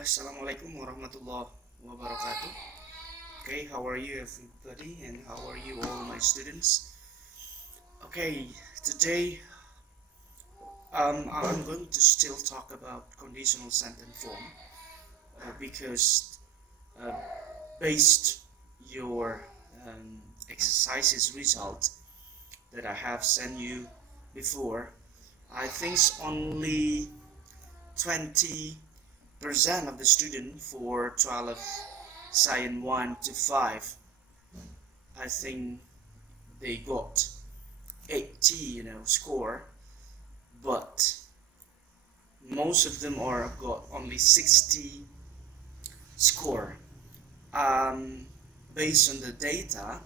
Assalamualaikum warahmatullahi wabarakatuh. Okay, how are you everybody and how are you all my students? Okay, today I'm going to still talk about conditional sentence form because uh, based your exercises result that I have sent you before, I think only 20% of the student for 12 Science 1 to 5, I think they got 80, score, but most of them are got only 60 score. Based on the data,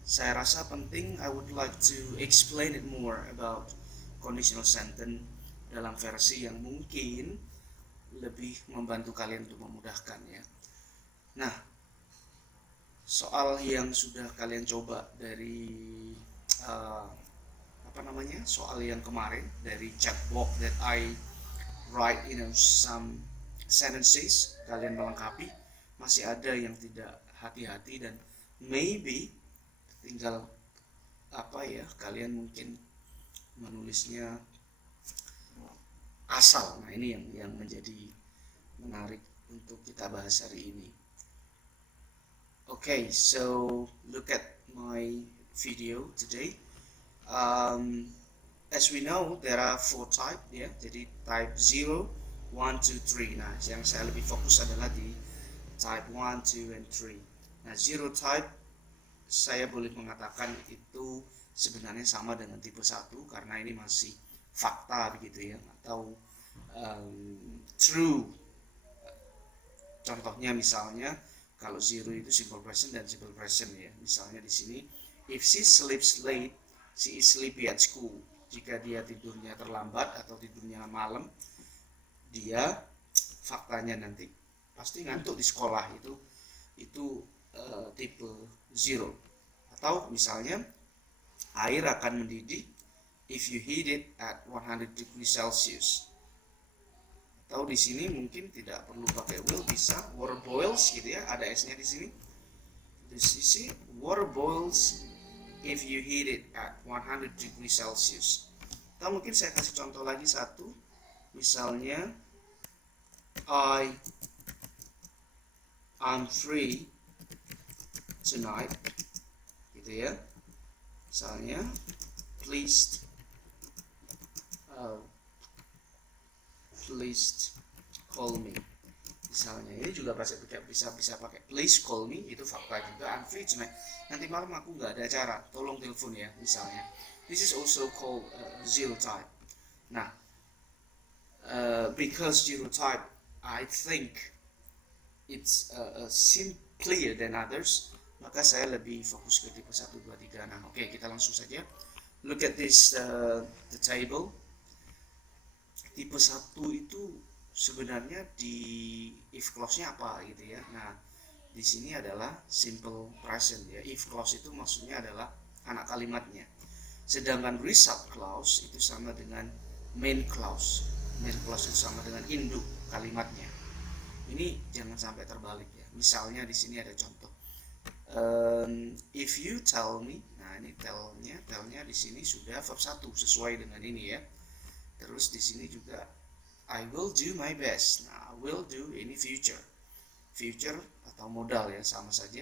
saya rasa penting I would like to explain it more about conditional sentence dalam versi yang mungkin lebih membantu kalian untuk memudahkan ya. Nah, soal yang sudah kalian coba dari soal yang kemarin dari chat box that I write some sentences, kalian melengkapi, masih ada yang tidak hati-hati dan maybe tinggal kalian mungkin menulisnya asal. Nah, ini yang menjadi menarik untuk kita bahas hari ini. Okay, so look at my video today. As we know, there are 4 type ya. Jadi type 0, 1, 2, 3. Nah, yang saya lebih fokus adalah di type 1, 2, and 3. Nah, 0 type saya boleh mengatakan itu sebenarnya sama dengan tipe 1 karena ini masih fakta begitu ya, atau true. Contohnya misalnya kalau 0 itu simple present dan simple present ya. Misalnya di sini, if she sleeps late, she is sleepy at school. Jika dia tidurnya terlambat atau tidurnya malam, dia faktanya nanti pasti ngantuk di sekolah. Itu tipe 0. Atau misalnya air akan mendidih if you heat it at 100 degrees Celsius. Atau di sini mungkin tidak perlu pakai will, bisa water boils gitu ya, ada s-nya di sini. Di sisi water boils if you heat it at 100 degrees Celsius. Atau mungkin saya kasih contoh lagi satu, misalnya I'm free tonight gitu ya. Misalnya please call me. Misalnya ini juga bisa pakai please call me, itu fakta juga. I'm free tonight, nanti malam aku nggak ada acara, tolong telepon ya misalnya. This is also called 0 type. Nah, because 0 type I think it's simpler than others, maka saya lebih fokus ke tipe 1, 2, 3. Nah, oke, kita langsung saja look at this the table. Tipe 1 itu sebenarnya di if clause-nya apa gitu ya. Nah, di sini adalah simple present ya. If clause itu maksudnya adalah anak kalimatnya. Sedangkan result clause itu sama dengan main clause. Main clause itu sama dengan induk kalimatnya. Ini jangan sampai terbalik ya. Misalnya di sini ada contoh. If you tell me, nah ini tell-nya di sini sudah verb 1 sesuai dengan ini ya. Terus di sini juga I will do my best. Nah, will do ini future atau modal ya, sama saja.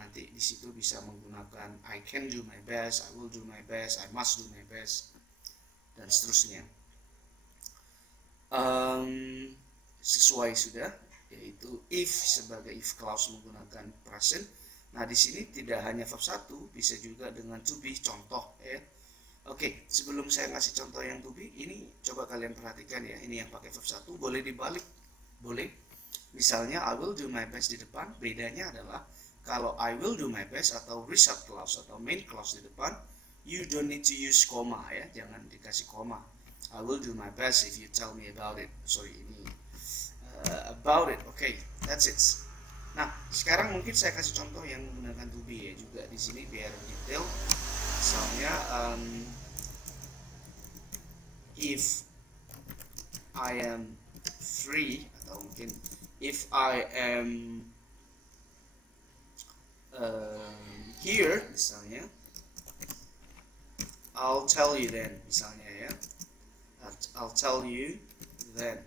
Nanti di situ bisa menggunakan I can do my best, I will do my best, I must do my best, dan seterusnya. Sesuai sudah, yaitu if sebagai if clause menggunakan present. Nah, di sini tidak hanya verb 1, bisa juga dengan to be, contoh ya. Oke, sebelum saya ngasih contoh yang to be, ini coba kalian perhatikan ya. Ini yang pakai verb 1, boleh dibalik, boleh. Misalnya I will do my best di depan, bedanya adalah kalau I will do my best atau result clause atau main clause di depan, you don't need to use comma ya, jangan dikasih koma. I will do my best if you tell me about it. Sorry, ini about it. Okay, that's it. Nah, sekarang mungkin saya kasih contoh yang menggunakan to be ya juga di sini biar detail. Misalnya if I am free, atau mungkin if I am here misalnya, I'll tell you then misalnya ya. I'll tell you then.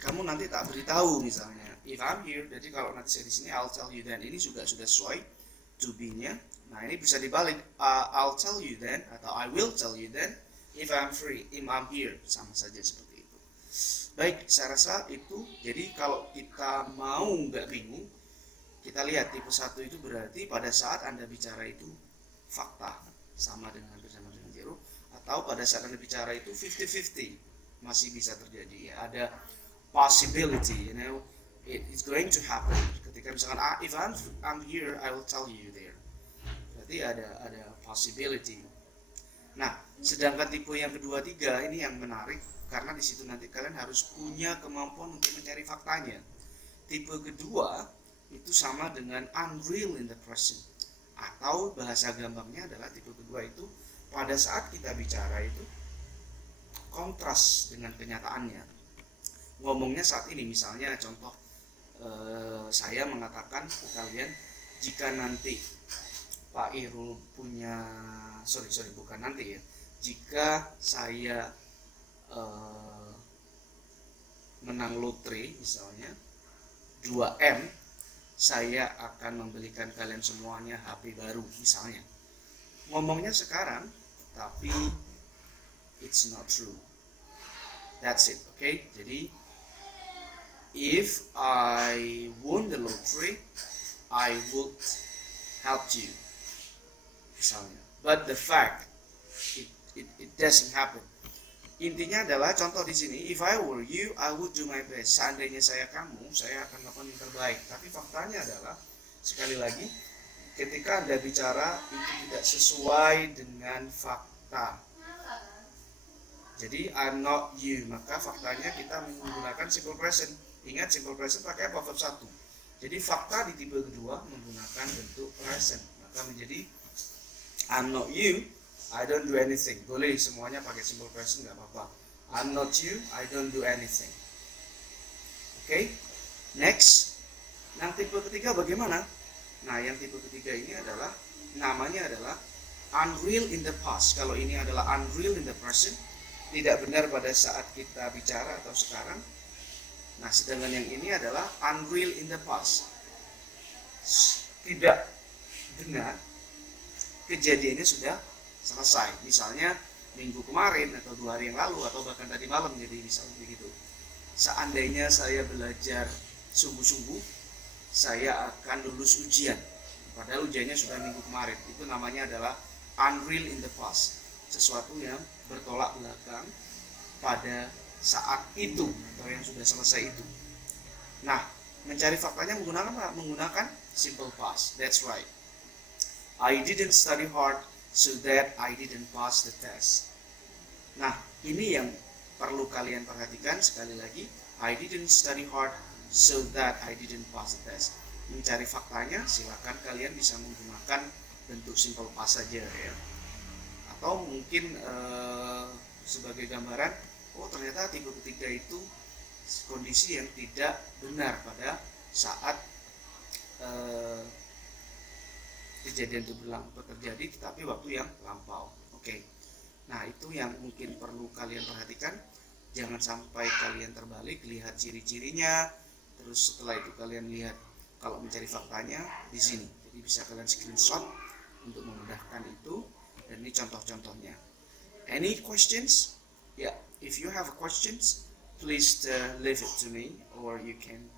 Kamu nanti tak beritahu misalnya. If I'm here, jadi kalau nanti saya di sini I'll tell you then, ini juga sudah sesuai to be-nya. Nah, ini bisa dibalik, I'll tell you then atau I will tell you then if I'm free, if I'm here, sama saja seperti itu. Baik, saya rasa itu. Jadi kalau kita mau nggak bingung, kita lihat tipe 1 itu berarti pada saat Anda bicara itu fakta, sama dengan bersama dengan zero, atau pada saat Anda bicara itu 50-50, masih bisa terjadi ya, ada possibility, it's going to happen. Ketika misalkan if I'm here, I will tell you there. Berarti ada possibility. Nah, sedangkan tipe yang kedua, 3 ini yang menarik karena di situ nanti kalian harus punya kemampuan untuk mencari faktanya. Tipe kedua itu sama dengan unreal in the present, atau bahasa gampangnya adalah tipe kedua itu pada saat kita bicara itu kontras dengan kenyataannya. Ngomongnya saat ini, misalnya contoh, saya mengatakan ke kalian, jika nanti Pak Irul punya, bukan nanti ya, jika saya menang lotre misalnya 2M, saya akan membelikan kalian semuanya HP baru misalnya. Ngomongnya sekarang, tapi it's not true. That's it, okay? Jadi if I won the lottery, I would help you misalnya. But the fact it doesn't happen. Intinya adalah contoh di sini, if I were you, I would do my best. Seandainya saya kamu, saya akan melakukan yang terbaik. Tapi faktanya adalah, sekali lagi, ketika Anda bicara itu tidak sesuai dengan fakta. Jadi I'm not you, maka faktanya kita menggunakan simple present. Ingat, simple present pakai verb 1. Jadi fakta di tipe kedua menggunakan bentuk present, maka menjadi I'm not you, I don't do anything. Boleh semuanya pakai simple present, nggak apa-apa. I'm not you, I don't do anything. Oke, next. Nah, tipe ketiga bagaimana? Nah, yang tipe ketiga ini adalah, namanya adalah unreal in the past. Kalau ini adalah unreal in the present, tidak benar pada saat kita bicara atau sekarang. Nah, sedangkan yang ini adalah unreal in the past, tidak benar, kejadiannya sudah selesai. Misalnya minggu kemarin atau 2 hari yang lalu atau bahkan tadi malam, jadi misalnya begitu. Seandainya saya belajar sungguh-sungguh, saya akan lulus ujian, padahal ujiannya sudah minggu kemarin. Itu namanya adalah unreal in the past, sesuatu yang bertolak belakang pada saat itu atau yang sudah selesai itu. Nah, mencari faktanya menggunakan apa? Menggunakan simple past. That's right. I didn't study hard, so that I didn't pass the test. Nah, ini yang perlu kalian perhatikan sekali lagi. I didn't study hard, so that I didn't pass the test. Mencari faktanya, silakan kalian bisa menggunakan bentuk simple past saja ya. Atau mungkin sebagai gambaran, oh ternyata tipe ketiga itu kondisi yang tidak benar pada saat kejadian itu terjadi, tetapi waktu yang lampau. Oke. Nah, itu yang mungkin perlu kalian perhatikan. Jangan sampai kalian terbalik, lihat ciri-cirinya, terus setelah itu kalian lihat kalau mencari faktanya di sini. Jadi bisa kalian screenshot untuk memudahkan itu, dan ini contoh-contohnya. Any questions? Yeah, if you have questions, please leave it to me, or you can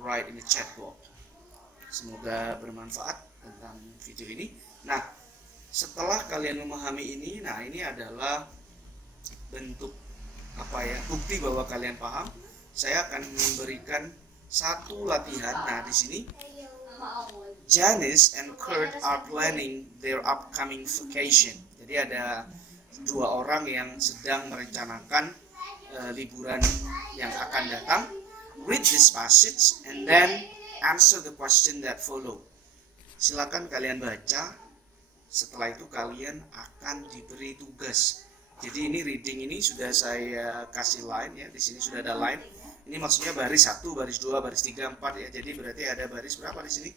write in the chat box. Semoga bermanfaat tentang video ini. Nah, setelah kalian memahami ini, nah ini adalah bentuk bukti bahwa kalian paham. Saya akan memberikan satu latihan. Nah, di sini Janice and Kurt are planning their upcoming vacation. Jadi ada 2 orang yang sedang merencanakan liburan yang akan datang. Read this passage and then answer the question that follow. Silakan kalian baca. Setelah itu kalian akan diberi tugas. Jadi ini reading ini sudah saya kasih line ya. Di sini sudah ada line. Ini maksudnya baris 1, baris 2, baris 3, 4 ya. Jadi berarti ada baris berapa di sini?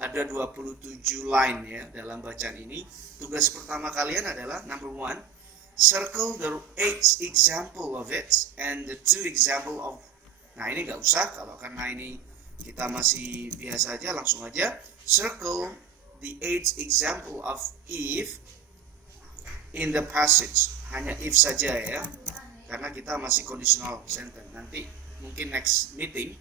Ada 27 line ya dalam bacaan ini. Tugas pertama kalian adalah number 1, circle the 8 example of it and the 2 example of. Nah, ini nggak usah kalau karena ini kita masih biasa aja, langsung aja circle the 8 example of if in the passage. Hanya if saja ya. Karena kita masih conditional sentence. Nanti mungkin next meeting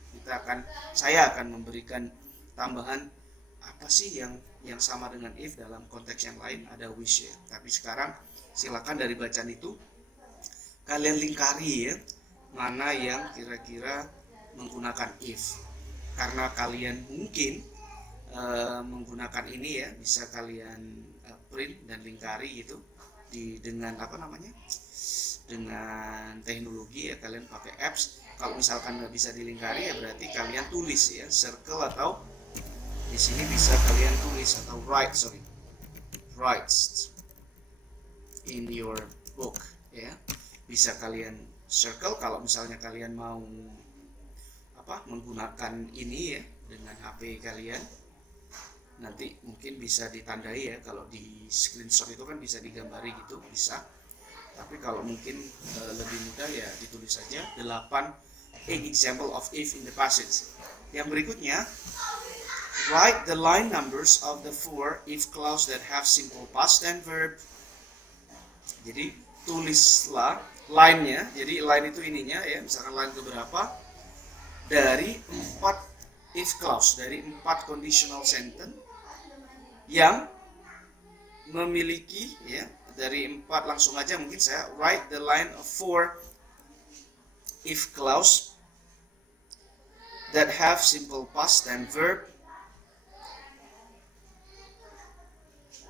saya akan memberikan tambahan apa sih yang sama dengan if dalam konteks yang lain, ada wish ya. Tapi sekarang silakan dari bacaan itu kalian lingkari ya, mana yang kira-kira menggunakan if. Karena kalian mungkin menggunakan ini ya, bisa kalian print dan lingkari gitu dengan dengan teknologi ya, kalian pakai apps. Kalau misalkan nggak bisa dilingkari ya berarti kalian tulis ya, circle, atau di sini bisa kalian tulis atau write in your book ya. Bisa kalian circle kalau misalnya kalian mau menggunakan ini ya dengan HP kalian. Nanti mungkin bisa ditandai ya, kalau di screenshot itu kan bisa digambari gitu, bisa. Tapi kalau mungkin lebih mudah ya ditulis saja 8 example of if in the passage. Yang berikutnya, write the line numbers of the 4 if clause that have simple past and verb. Jadi tulislah line-nya. Jadi line itu ininya ya, misalkan line ke berapa dari 4 if clause, dari 4 conditional sentence yang memiliki ya, dari 4 langsung aja mungkin saya write the line of 4 if clause that have simple past and verb.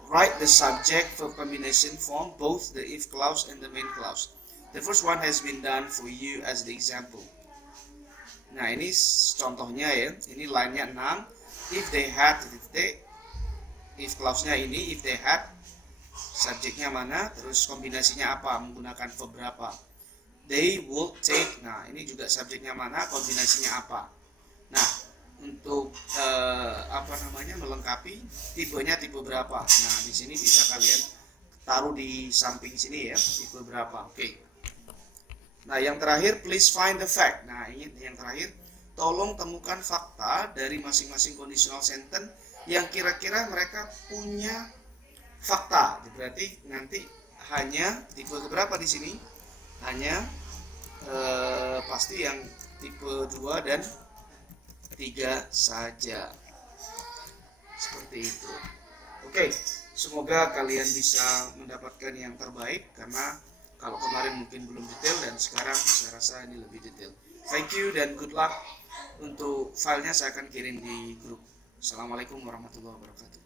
Write the subject verb combination form, both the if clause and the main clause. The first one has been done for you as the example. Nah, ini contohnya ya. Ini line-nya 6. If they had, if clause-nya ini, if they had, subjeknya mana, terus kombinasinya apa, menggunakan verb berapa. They would take. Nah, ini juga subjeknya mana, kombinasinya apa. Nah, untuk melengkapi tipenya tipe berapa. Nah, di sini bisa kalian taruh di samping sini ya, tipe berapa. Oke. Nah, yang terakhir, please find the fact. Nah, ini yang terakhir, tolong temukan fakta dari masing-masing conditional sentence yang kira-kira mereka punya fakta. Berarti nanti hanya tipe berapa di sini? Hanya pasti yang tipe 2 dan 3 saja. Seperti itu. Oke, semoga kalian bisa mendapatkan yang terbaik, karena kalau kemarin mungkin belum detail dan sekarang saya rasa ini lebih detail. Thank you dan good luck. Untuk filenya saya akan kirim di grup. Assalamualaikum warahmatullahi wabarakatuh.